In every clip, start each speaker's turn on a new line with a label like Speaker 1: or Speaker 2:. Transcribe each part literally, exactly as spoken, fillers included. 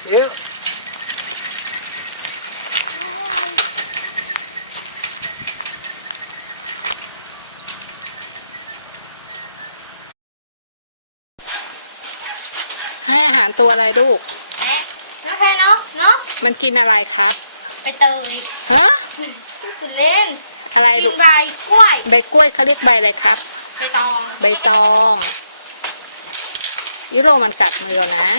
Speaker 1: เอ๊ะ
Speaker 2: ให้อาหารตัวอะไรลูก
Speaker 3: แอะน้องแพรเนาะเนาะ
Speaker 2: มันกินอะไรคะ
Speaker 3: ไปเตย
Speaker 2: ฮะ
Speaker 3: คือเล่น
Speaker 2: อะไร
Speaker 3: กิ
Speaker 2: ลู
Speaker 3: น
Speaker 2: ก
Speaker 3: ใบกล้วย
Speaker 2: ใบกล้วยเขาเรียกใบอะไรครับ
Speaker 3: ใบตอง
Speaker 2: ใบตองยุโรมันกัดมือนะ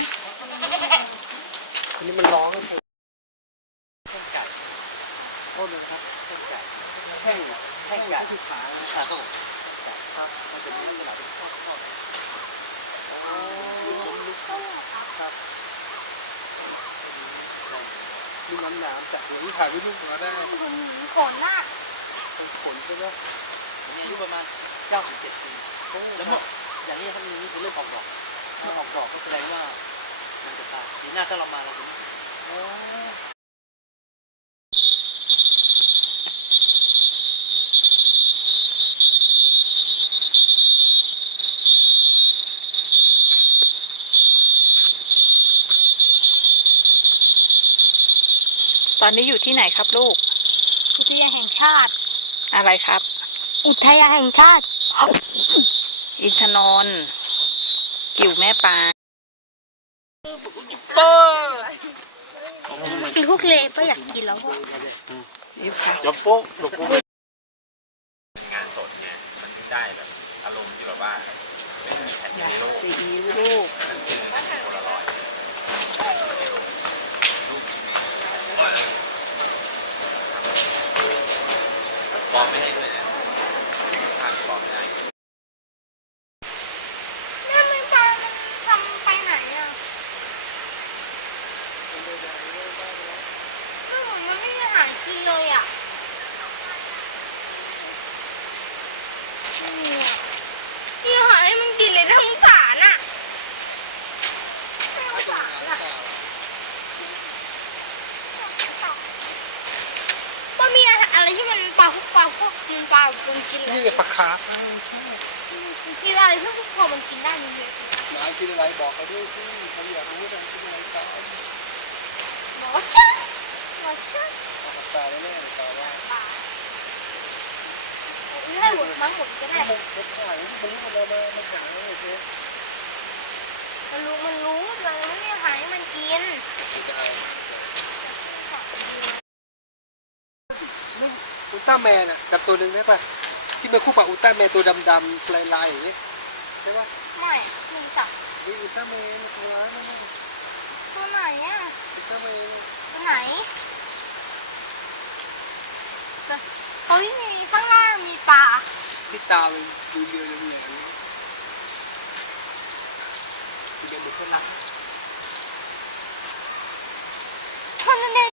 Speaker 1: อันนี้มันร้องครับผมแห้งไก่โทษเลยครับแห้งไก่แห้งแห้งไก่ที่ขาครับผมครับมันจะมีลักษณะเป็นทอดทอดอ๋อลูกครับมีน้ำน้ำจากอย่างนี้ถ่ายวิดีโอมาได้
Speaker 3: ขนน่ะ
Speaker 1: เป็นขนใช่ไหม
Speaker 4: ผมมีอายุประมาณเก้าถึงเจ็ดปีแล้วเมื่ออย่างนี้ครับนี้คือเริ่มออกดอกเมื่อออกดอกก็แสดงว่ามันจะตายปีหน้าถ้าเรามาเราจะไม่เห็น
Speaker 2: ตอนนี้อยู่ที่ไหนครับลูก
Speaker 3: อุทยานแห่งชาติ
Speaker 2: อะไรครับ
Speaker 3: อุทยานแห่งชาติ
Speaker 2: อินทนนท์กิ่วแม่ปลา
Speaker 3: ลูกเล่ก็อยากกินแล้ว
Speaker 1: จบโป๊ะจบโป๊ะ
Speaker 5: งานสดไงมันถึงได้แบบอารมณ์ที่แบบว่าไม่มีแผ่นในโลก
Speaker 2: สีลูก
Speaker 5: นั่นคือโพลารอยด์ปลอมไม่ได้ด้วยนะภาพปลอมไม่ได้
Speaker 3: แล้วมันปลามันทำไปไหนอ่ะไม่เหมือนมันไม่มีอาหารกินเลยอ่ะนี่อาหารให้มันกินเลยน่าสงสารอ่ะน่าสงสารอ่ะว่ามีอะไรที่มันปลาพวกปลาพวกมันปลามันกินเลย
Speaker 1: นี่ปลาคาร์ฟ
Speaker 3: มีอะไรที่พอมันกินได้มันเยอะ
Speaker 1: นายกินอะไรบอกเขาด้วยสิเขาอยากรู้ว่ากินอะไรต่อ
Speaker 3: หมอช่างหมอช่าง
Speaker 1: ปากกาแน่ๆตาว่า
Speaker 3: ให้หมดมาหมดก็ได้
Speaker 1: มันมันถ่ายมันรู้มันมามันหาเลยเจ๊
Speaker 3: มันรู้มันรู้มันไม่มีอาหารให้มันกิน
Speaker 1: อุลตร้าแมนอ่ะกับตัวหนึ่งใช่ป่ะที่เป็นคู่กับอุลตร้าแมนตัวดำๆลายๆอย่างนี้ใช่ป่ะ
Speaker 3: ไม่ไม่รู้จัก
Speaker 1: นี่อุลตร้าแมนตัวร้ายนั่นน่ะ
Speaker 3: ตัวไหนอ่ะ
Speaker 1: อุลตร้าแมน
Speaker 3: ตัวไหนเขาที่มีข้างล่างมีปลา
Speaker 1: ที่ตาเป็นดูเรือเหลืองๆนี่เป็นเหมือนคนรัก